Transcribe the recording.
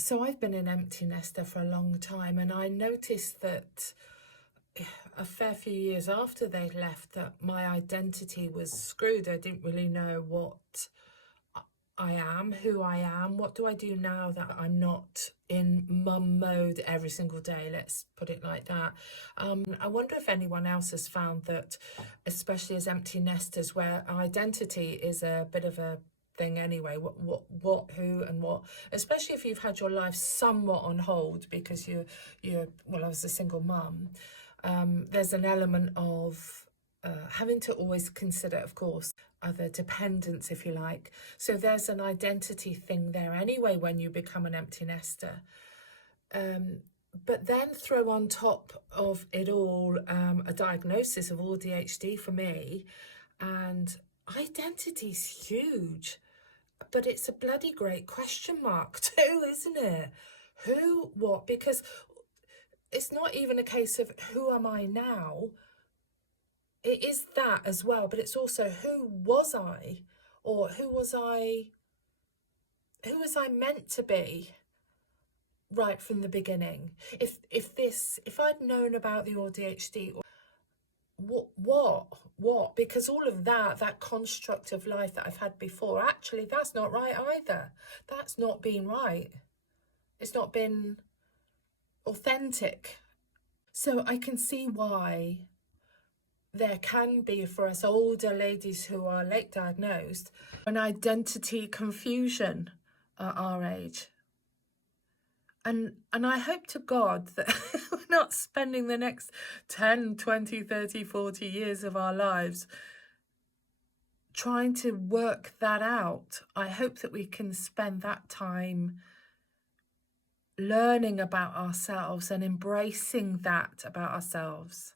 So I've been an empty nester for a long time, and I noticed that a fair few years after they left that my identity was screwed. I didn't really know what I am, who I am. What do I do now that I'm not in mum mode every single day? Let's put it like that. I wonder if anyone else has found that, especially as empty nesters, where identity is a bit of a thing anyway, what, who, and what, especially if you've had your life somewhat on hold because well, I was a single mum. There's an element of having to always consider, of course, other dependents, if you like. So there's an identity thing there anyway when you become an empty nester. But then throw on top of it all a diagnosis of AuDHD for me, and identity's huge. But it's a bloody great question mark too, isn't it? Who, what? Because it's not even a case of who am I now. It is that as well, but it's also who was I, or who was I meant to be right from the beginning. If I'd known about the AuDHD, what? Because all of that construct of life that I've had before, actually, that's not right either. That's not been right. It's not been authentic. So I can see why there can be, for us older ladies who are late diagnosed, an identity confusion at our age. And I hope to God that we're not spending the next 10, 20, 30, 40 years of our lives trying to work that out. I hope that we can spend that time learning about ourselves and embracing that about ourselves.